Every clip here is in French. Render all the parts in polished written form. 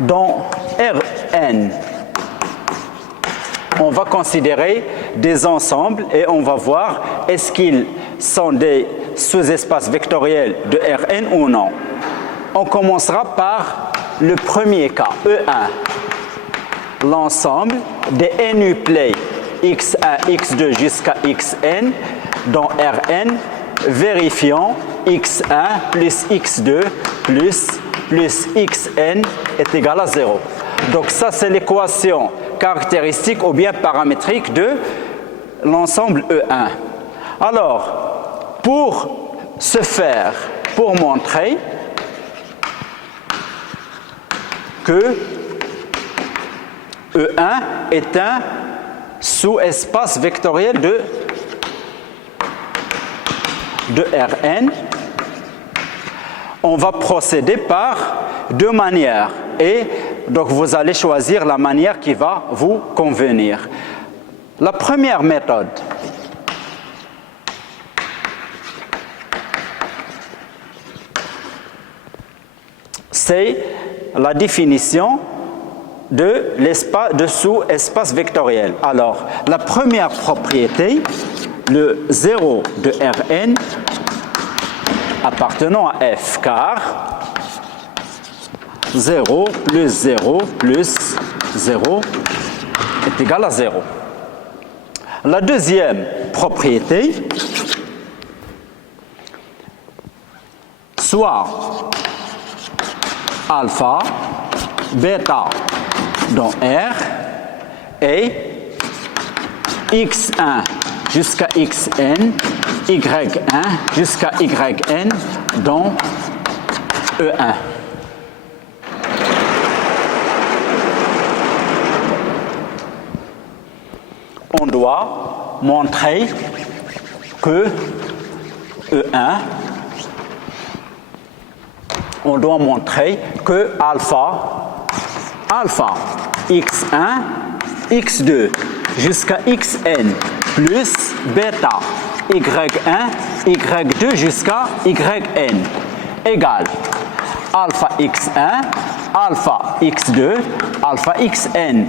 dans Rn, on va considérer des ensembles et on va voir est-ce qu'ils sont des sous-espaces vectoriels de Rn ou non. On commencera par le premier cas, E1. L'ensemble des nuplets x1, x2 jusqu'à xn dans Rn, vérifiant x1 plus x2 plus xn est égal à 0. Donc ça, c'est l'équation caractéristique ou bien paramétrique de l'ensemble E1. Alors, pour ce faire, pour montrer que E1 est un sous-espace vectoriel de Rn, on va procéder par deux manières. Et donc vous allez choisir la manière qui va vous convenir. La première méthode, c'est la définition de l'espace de sous-espace vectoriel. Alors, la première propriété, le 0 de Rn appartenant à F, car 0 plus 0 plus 0 est égal à 0. La deuxième propriété, soit alpha, bêta dans R et x1 jusqu'à xn, y1 jusqu'à yn dans E1. On doit montrer que E1, on doit montrer que alpha x1, x2 jusqu'à xn plus bêta y1, y2 jusqu'à yn égale alpha x1, alpha x2, alpha xn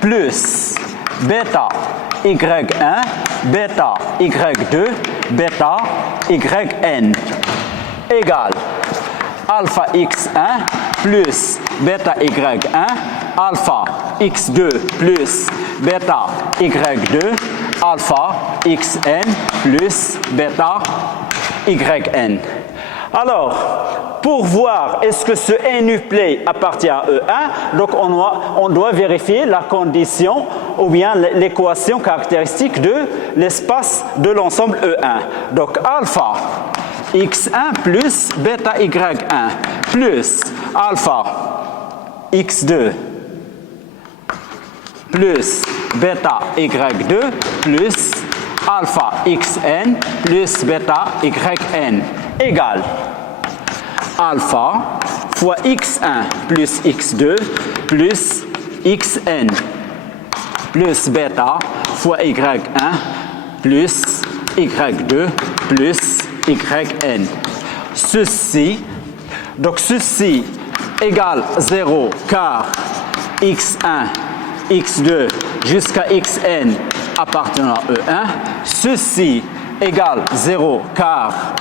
plus bêta y1, bêta y2, bêta yn égale alpha x1 plus bêta y1, alpha x2 plus bêta y2, alpha xn plus bêta yn. Alors, pour voir est-ce que ce nuplet appartient à E1, donc on doit vérifier la condition ou bien l'équation caractéristique de l'espace de l'ensemble E1. Donc alpha x1 plus bêta y1 plus alpha x2 plus bêta y2 plus alpha xn plus bêta yn égale alpha fois x1 plus x2 plus xn plus bêta fois y1 plus y2 plus yn. Ceci égale 0 car x1, x2 jusqu'à xn appartenant à E1. Ceci égale 0 car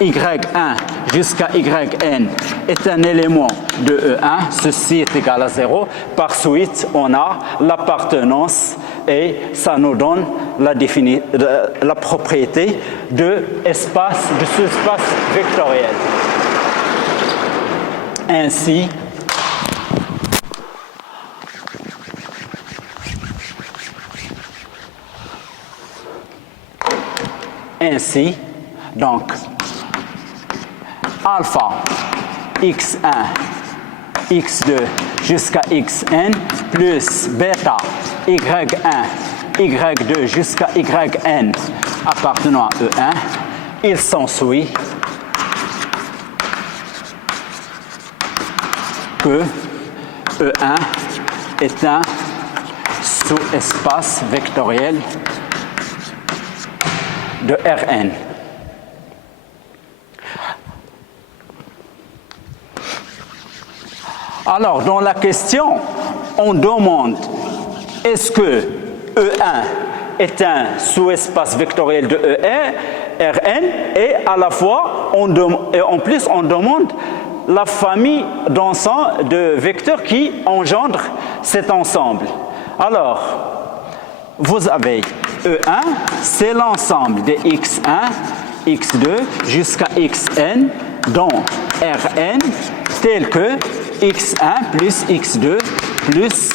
y1 jusqu'à yn est un élément de E1. Ceci est égal à 0. Par suite, on a l'appartenance et ça nous donne la propriété de sous-espace vectoriel. Ainsi, donc, alpha x1, x2 jusqu'à xn plus bêta y1, y2 jusqu'à yn appartenant à E1, il s'ensuit que E1 est un sous-espace vectoriel de Rn. Alors, dans la question, on demande est-ce que E1 est un sous-espace vectoriel de Rn, et à la fois, en plus, on demande la famille d'ensemble de vecteurs qui engendrent cet ensemble. Alors, vous avez E1, c'est l'ensemble de x1, x2 jusqu'à xn dans Rn, tel que x1 plus x2 plus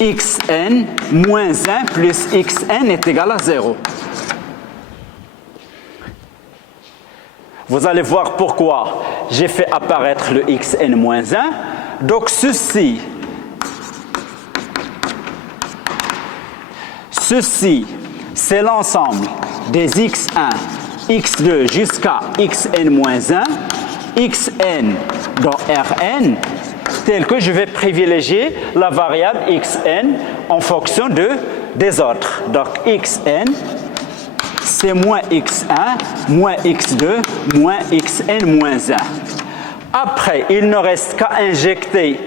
xn moins 1 plus xn est égal à 0. Vous allez voir pourquoi j'ai fait apparaître le xn moins 1. Donc ceci, c'est l'ensemble des x1, x2 jusqu'à xn moins 1, xn dans Rn, tel que je vais privilégier la variable xn en fonction des autres. Donc xn, c'est moins x1, moins x2, moins xn moins 1. Après, il ne reste qu'à injecter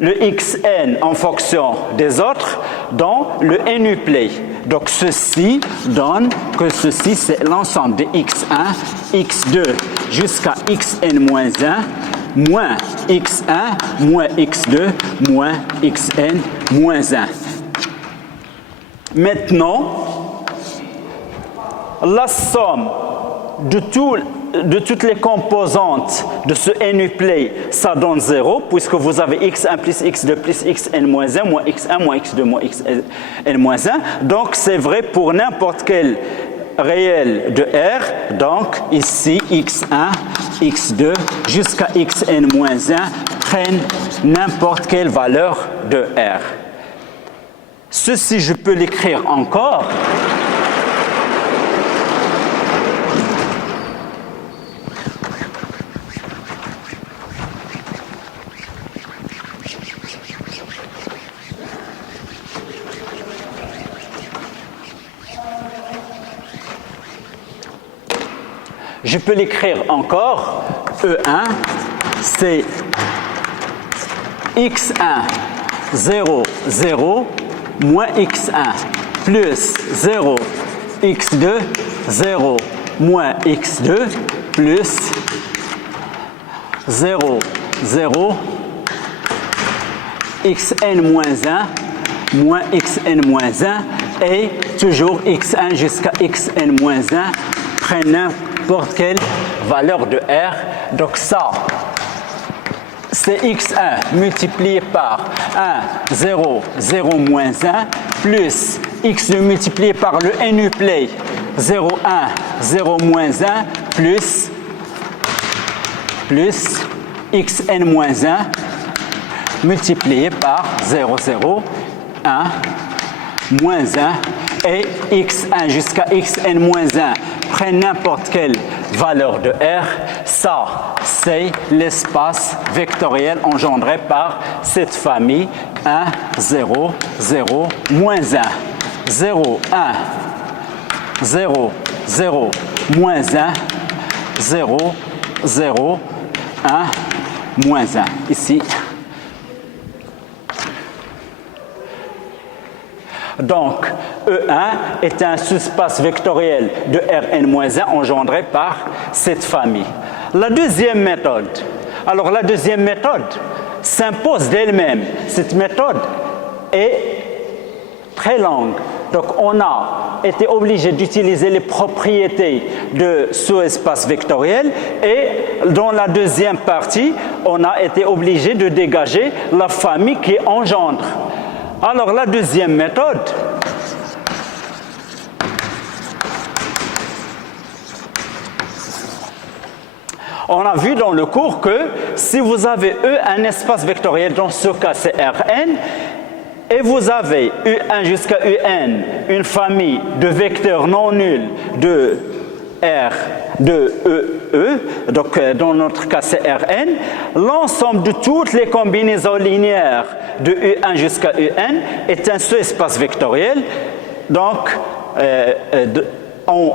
le xn en fonction des autres dans le nuplet. Donc ceci donne que ceci c'est l'ensemble de x1, x2 jusqu'à xn moins 1 moins x1 moins x2 moins xn moins 1. Maintenant, la somme de toutes les composantes de ce nuplet, ça donne 0, puisque vous avez x1 plus x2 plus xn moins 1, moins x1, moins x2, moins xn moins 1. Donc, c'est vrai pour n'importe quel réel de R. Donc, ici, x1, x2, jusqu'à xn moins 1 prennent n'importe quelle valeur de R. Ceci, je peux l'écrire encore. Je peux l'écrire encore. E1, c'est x1, 0, 0, moins x1, plus 0, x2, 0, moins x2, plus 0, 0, xn moins 1, moins xn moins 1, et toujours x1 jusqu'à xn moins 1 prennent n'importe quelle valeur de R. Donc ça, c'est x1 multiplié par 1, 0, 0, moins 1, plus x2 multiplié par le nuplet 0, 1, 0, moins 1, plus xn moins 1 multiplié par 0, 0, 1, moins 1, et x1 jusqu'à xn moins 1 prennent n'importe quelle valeur de R. Ça, c'est l'espace vectoriel engendré par cette famille 1, 0, 0, moins 1, 0, 1, 0, 0, moins 1, 0, 0, 1, moins 1. Ici. Donc, E1 est un sous-espace vectoriel de Rn-1 engendré par cette famille. La deuxième méthode. Alors, la deuxième méthode s'impose d'elle-même. Cette méthode est très longue. Donc, on a été obligé d'utiliser les propriétés de sous-espace vectoriel, et dans la deuxième partie, on a été obligé de dégager la famille qui engendre. Alors, la deuxième méthode, on a vu dans le cours que si vous avez un espace vectoriel, dans ce cas c'est Rn, et vous avez U1 jusqu'à Un, une famille de vecteurs non nuls de R de E, donc dans notre cas c'est Rn, l'ensemble de toutes les combinaisons linéaires de U1 jusqu'à Un est un sous-espace vectoriel. Donc, on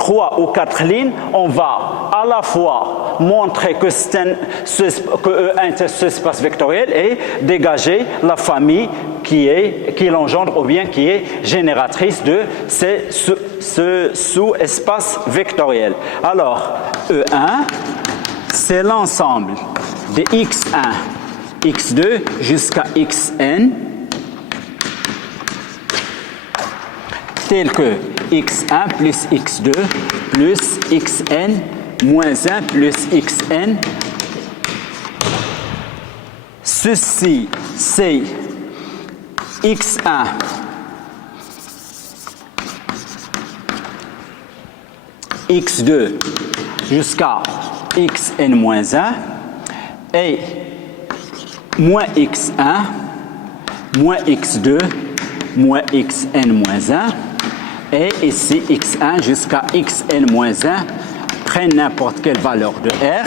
3 ou 4 lignes, on va à la fois montrer que E1 est un sous-espace vectoriel et dégager la famille qui l'engendre ou bien qui est génératrice de ce sous-espace vectoriel. Alors, E1, c'est l'ensemble de x1, x2 jusqu'à xn, tel que x1 plus x2 plus xn moins 1 plus xn. Ceci, c'est x1 x2 jusqu'à xn moins 1 et moins x1 moins x2 moins xn moins 1 et ici x1 jusqu'à xn moins 1 prennent n'importe quelle valeur de R.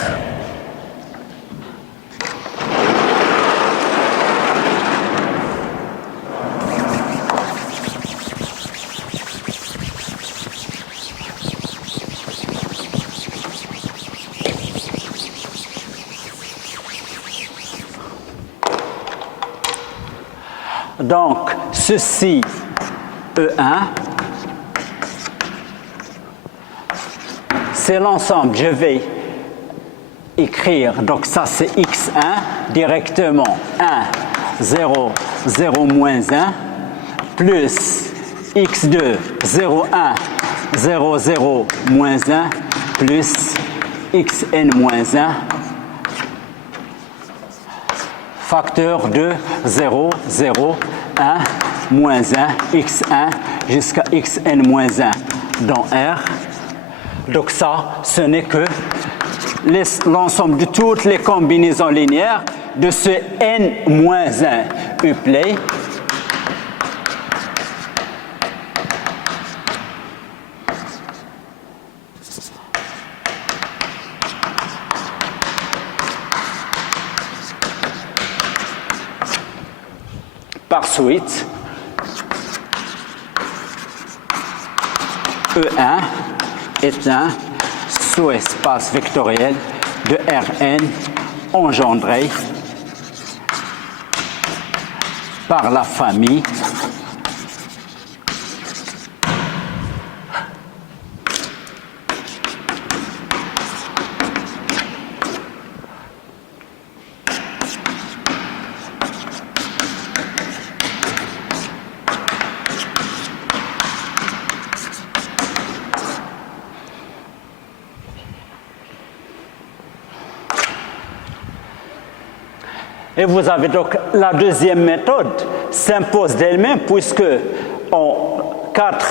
Donc, ceci, E1, c'est l'ensemble. Je vais écrire, donc ça c'est x1 directement 1, 0, 0, moins 1, plus x2, 0, 1, 0, 0, moins 1, plus xn moins 1, facteur de 0, 0, 1, moins 1, x1 jusqu'à xn moins 1 dans R. Donc ça, ce n'est que l'ensemble de toutes les combinaisons linéaires de ce n-1 uplet par suite E1 est un sous-espace vectoriel de Rn engendré par la famille Et vous avez donc la deuxième méthode s'impose d'elle-même puisque en 4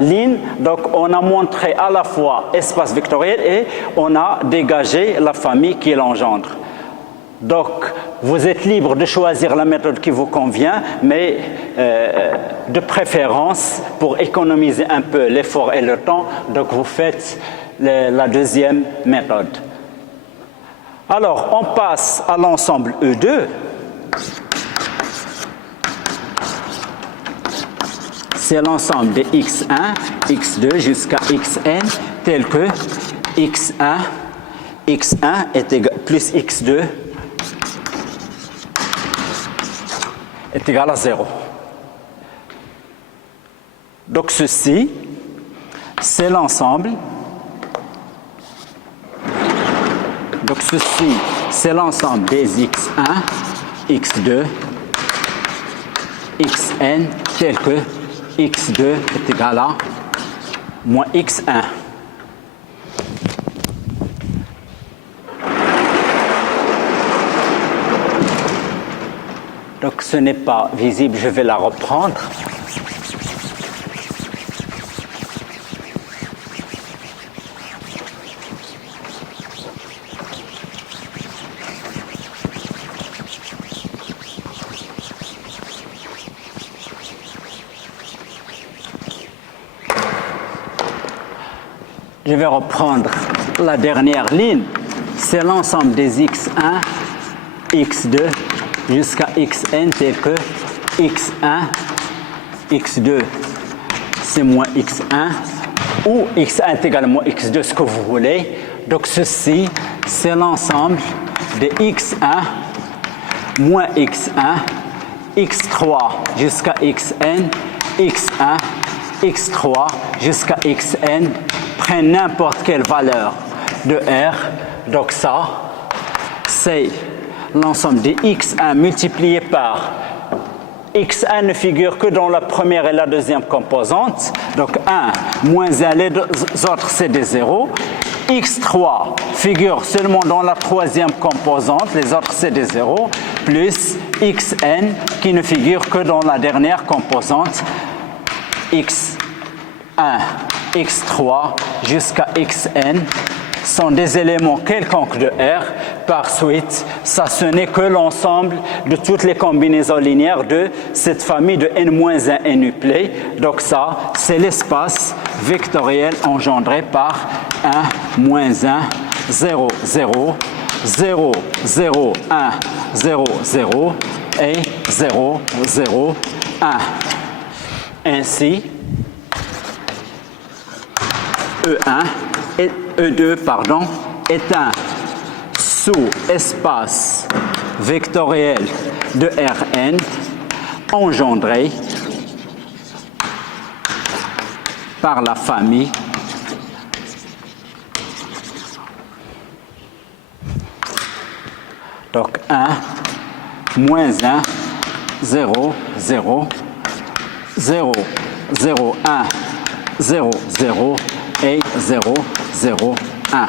lignes, donc on a montré à la fois espace vectoriel et on a dégagé la famille qui l'engendre. Donc vous êtes libre de choisir la méthode qui vous convient, mais de préférence pour économiser un peu l'effort et le temps, donc vous faites la deuxième méthode. Alors, on passe à l'ensemble E2. C'est l'ensemble de x1, x2 jusqu'à xn, tel que x1 est égal, plus x2 est égal à 0. Donc, ceci, c'est l'ensemble. Donc ceci, c'est l'ensemble des x1, x2, xn, tel que x2 est égal à moins x1. Donc ce n'est pas visible, je vais la reprendre. Je vais reprendre la dernière ligne. C'est l'ensemble des x1, x2 jusqu'à xn tel que x1, x2 c'est moins x1 ou x1 est également x2, ce que vous voulez. Donc ceci, c'est l'ensemble de x1 moins x1, x3 jusqu'à xn, x1, x3 jusqu'à xn, prennent n'importe quelle valeur de R. Donc ça, c'est l'ensemble de x1 multiplié par x1 ne figure que dans la première et la deuxième composante. Donc 1 moins 1, les autres c'est des zéros. x3 figure seulement dans la troisième composante, les autres c'est des zéros, plus xn qui ne figure que dans la dernière composante, x1, x3 jusqu'à xn sont des éléments quelconques de R. Par suite, ça ce n'est que l'ensemble de toutes les combinaisons linéaires de cette famille de n-1 n-uplets. Donc ça, c'est l'espace vectoriel engendré par 1, moins 1, 0, 0, 0, 0, 1, 0, 0 et 0, 0, 1. Ainsi, E1 et E2 est un sous-espace vectoriel de Rn engendré par la famille donc 1, moins 1, 0, 0, 0, 0, 1, 0, 0 et 0, 0, 1.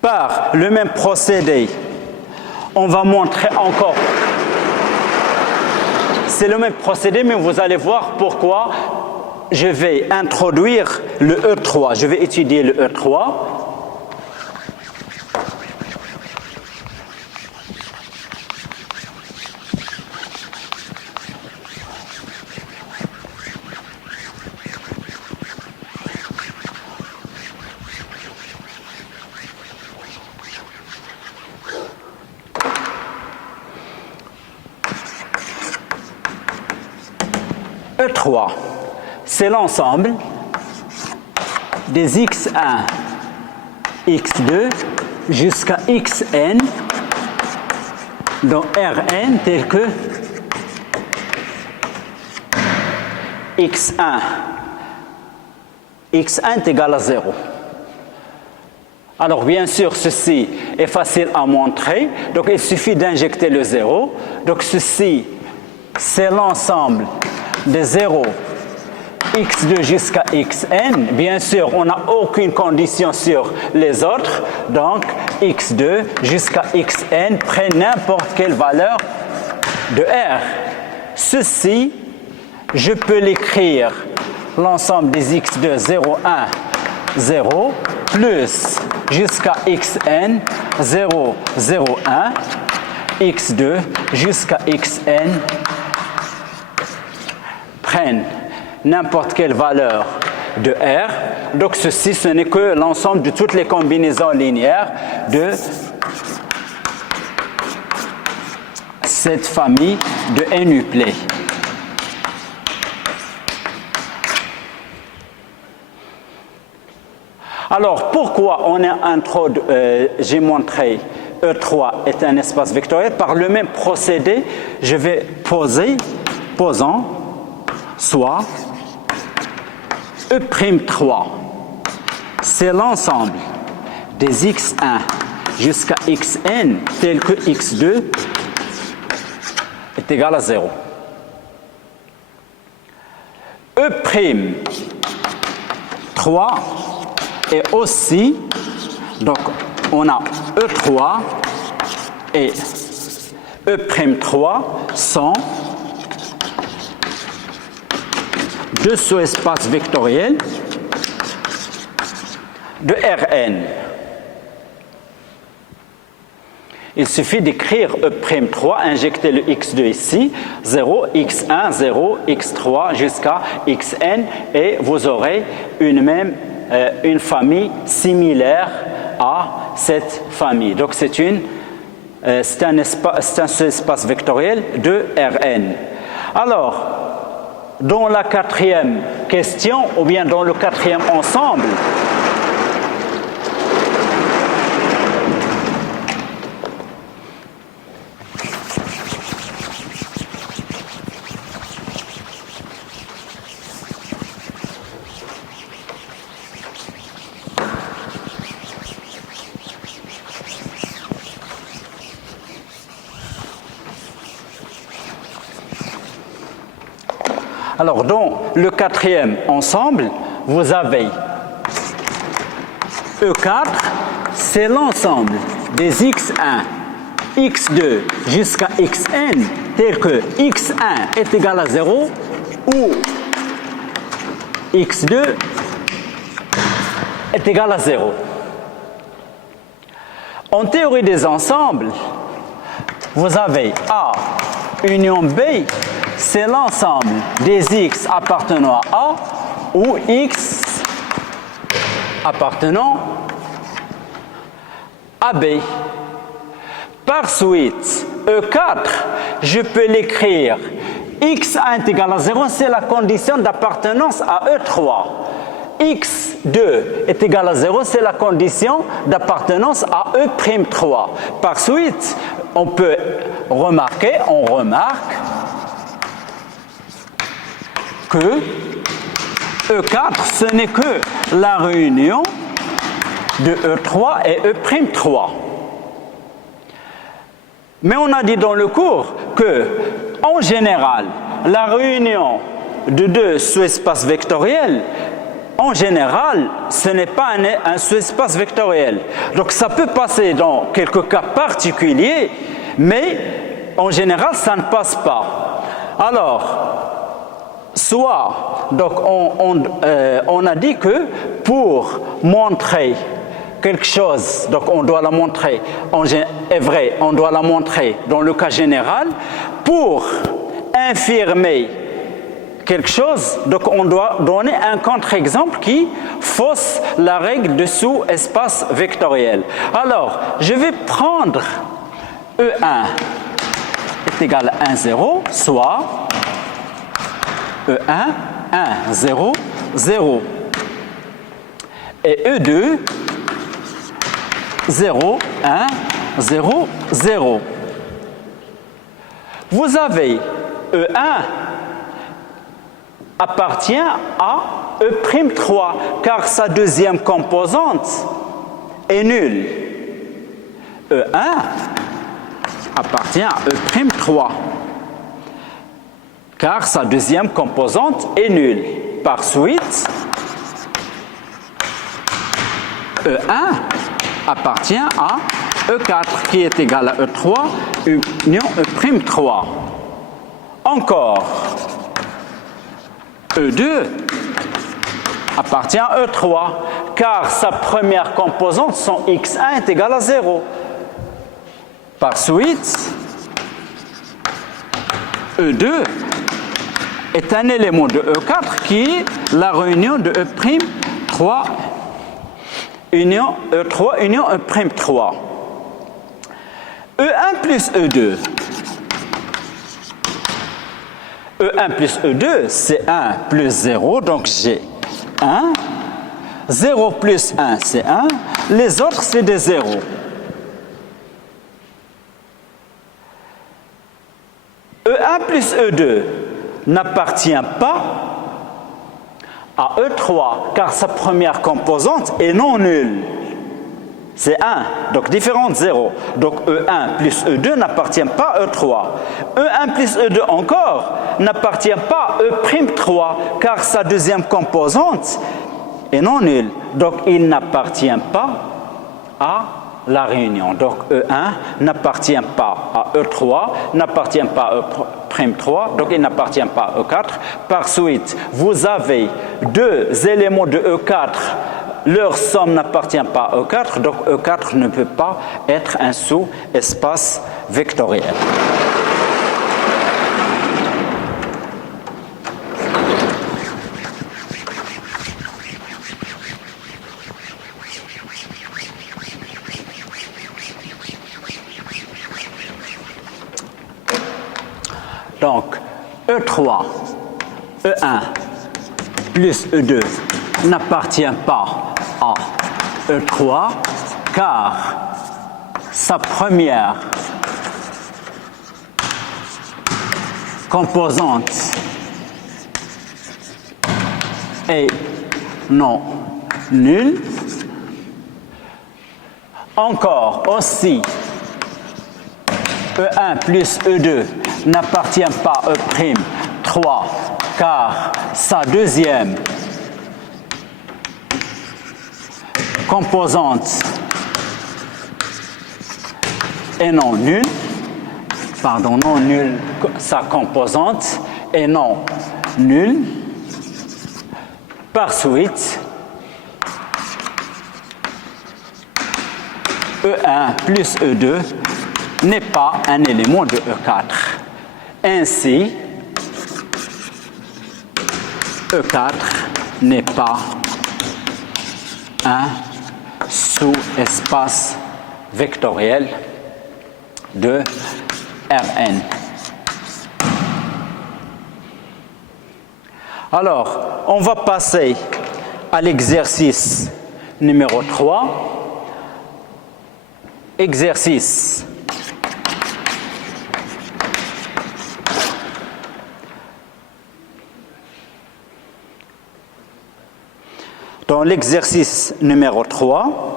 Par le même procédé, on va montrer encore. C'est le même procédé, mais vous allez voir pourquoi je vais introduire le E3. Je vais étudier le E3. E3, c'est l'ensemble des x1, x2 jusqu'à xn dans Rn tel que x1 est égal à 0. Alors bien sûr, ceci est facile à montrer, donc il suffit d'injecter le 0. Donc ceci, c'est l'ensemble de 0, x2 jusqu'à xn. Bien sûr, on n'a aucune condition sur les autres, donc x2 jusqu'à xn prend n'importe quelle valeur de R. Ceci, je peux l'écrire l'ensemble des x2 0, 1, 0 plus jusqu'à xn 0, 0, 1 x2 jusqu'à xn prennent n'importe quelle valeur de R. Donc ceci, ce n'est que l'ensemble de toutes les combinaisons linéaires de cette famille de n-uplets. Alors, pourquoi j'ai montré E3 est un espace vectoriel? Par le même procédé, je vais posant soit E'3, c'est l'ensemble des x1 jusqu'à xn tel que x2 est égal à 0. E'3 est aussi, donc on a E3 et E'3 sont deux sous-espaces vectoriels de Rn. Il suffit d'écrire E'3, injecter le x2 ici, 0, x1, 0, x3 jusqu'à xn, et vous aurez une famille similaire à cette famille. Donc c'est un espace vectoriel de Rn. Alors, dans la quatrième question, ou bien dans le quatrième ensemble, alors, dans le quatrième ensemble, vous avez E4, c'est l'ensemble des x1, x2 jusqu'à xn, tel que x1 est égal à 0 ou x2 est égal à 0. En théorie des ensembles, vous avez A union B, c'est l'ensemble des x appartenant à A ou x appartenant à B. Par suite, E4, je peux l'écrire x1 est égal à 0, c'est la condition d'appartenance à E3. x2 est égal à 0, c'est la condition d'appartenance à E'3. Par suite, on remarque que E4, ce n'est que la réunion de E3 et E'3. Mais on a dit dans le cours que, en général, la réunion de deux sous-espaces vectoriels, en général, ce n'est pas un sous-espace vectoriel. Donc ça peut passer dans quelques cas particuliers, mais en général, ça ne passe pas. Alors, soit, donc on a dit que pour montrer quelque chose, donc on doit la montrer, est vrai, on doit la montrer dans le cas général, pour infirmer quelque chose, donc on doit donner un contre-exemple qui fausse la règle de sous-espace vectoriel. Alors, je vais prendre E1 est égal à 1, 0, soit E1, 1, 0, 0. Et E2, 0, 1, 0, 0. Vous avez E1 appartient à E'3, car sa deuxième composante est nulle. E1 appartient à E'3, car sa deuxième composante est nulle. Par suite, E1 appartient à E4, qui est égal à E3 union E'3. Encore, E2 appartient à E3, car sa première composante, son x1, est égal à 0. Par suite, E2 est un élément de E4 qui est la réunion de E'3 union E3 union E'3. E1 plus E2. E1 plus E2, c'est 1 plus 0, donc j'ai 1. 0 plus 1, c'est 1. Les autres, c'est des 0. E1 plus E2 n'appartient pas à E3, car sa première composante est non nulle. C'est 1, donc différent de 0. Donc E1 plus E2 n'appartient pas à E3. E1 plus E2 encore n'appartient pas à E'3, car sa deuxième composante est non nulle. Donc il n'appartient pas à la réunion. Donc E1 n'appartient pas à E3, n'appartient pas à E'3, donc il n'appartient pas à E4. Par suite, vous avez deux éléments de E4, leur somme n'appartient pas à E4, donc E4 ne peut pas être un sous-espace vectoriel. Donc, E3, E1 plus E2 n'appartient pas à E3 car sa première composante est non nulle. Encore aussi, E1 plus E2 n'appartient pas à E'3 car sa deuxième composante est non nulle. Pardon, non nulle, sa composante est non nulle. Par suite, E1 plus E2 n'est pas un élément de E4. Ainsi, E4 n'est pas un sous-espace vectoriel de Rn. Alors, on va passer à l'exercice numéro 3. Exercice dans l'exercice numéro 3,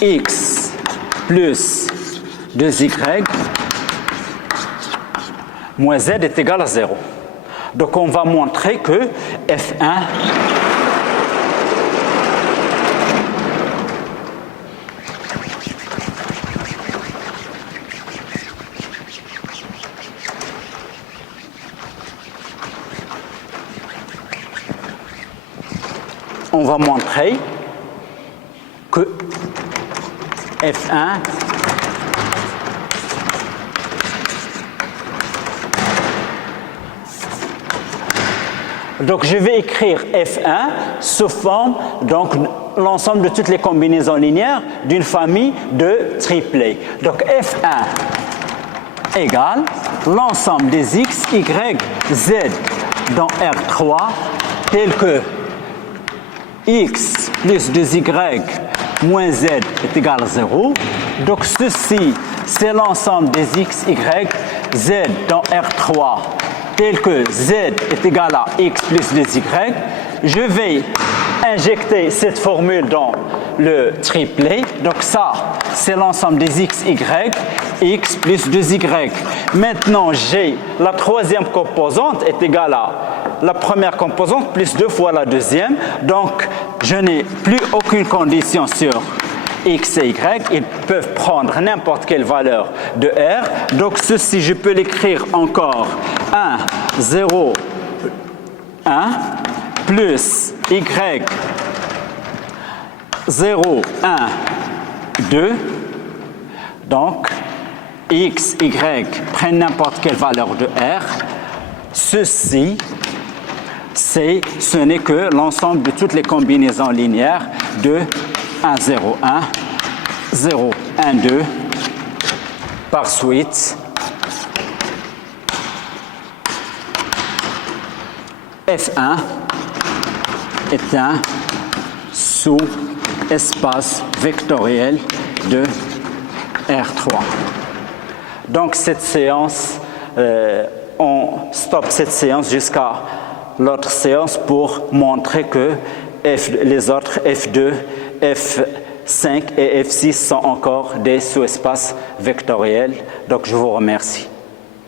x plus 2y moins z est égal à 0. Donc on va montrer que F1 on va montrer que F1 donc je vais écrire F1 sous forme donc l'ensemble de toutes les combinaisons linéaires d'une famille de triplés. Donc F1 égale l'ensemble des x, y, z dans R3 tel que x plus 2y moins z est égal à 0. Donc ceci, c'est l'ensemble des x, y, z dans R3 tel que z est égal à x plus 2y. Je vais injecter cette formule dans le triplet. Donc ça, c'est l'ensemble des x, y, x plus 2y. Maintenant, j'ai la troisième composante est égale à la première composante plus 2 fois la deuxième. Donc, je n'ai plus aucune condition sur x et y. Ils peuvent prendre n'importe quelle valeur de R. Donc, ceci, je peux l'écrire encore 1, 0, 1 plus y 0, 1, 2. Donc, x, y prennent n'importe quelle valeur de R. Ceci, ce n'est que l'ensemble de toutes les combinaisons linéaires de 1, 0, 1, 0, 1, 2. Par suite, F1 est un sous-espace vectoriel de R3. Donc cette séance, on stoppe cette séance jusqu'à l'autre séance pour montrer que les autres F2, F5 et F6 sont encore des sous-espaces vectoriels. Donc je vous remercie.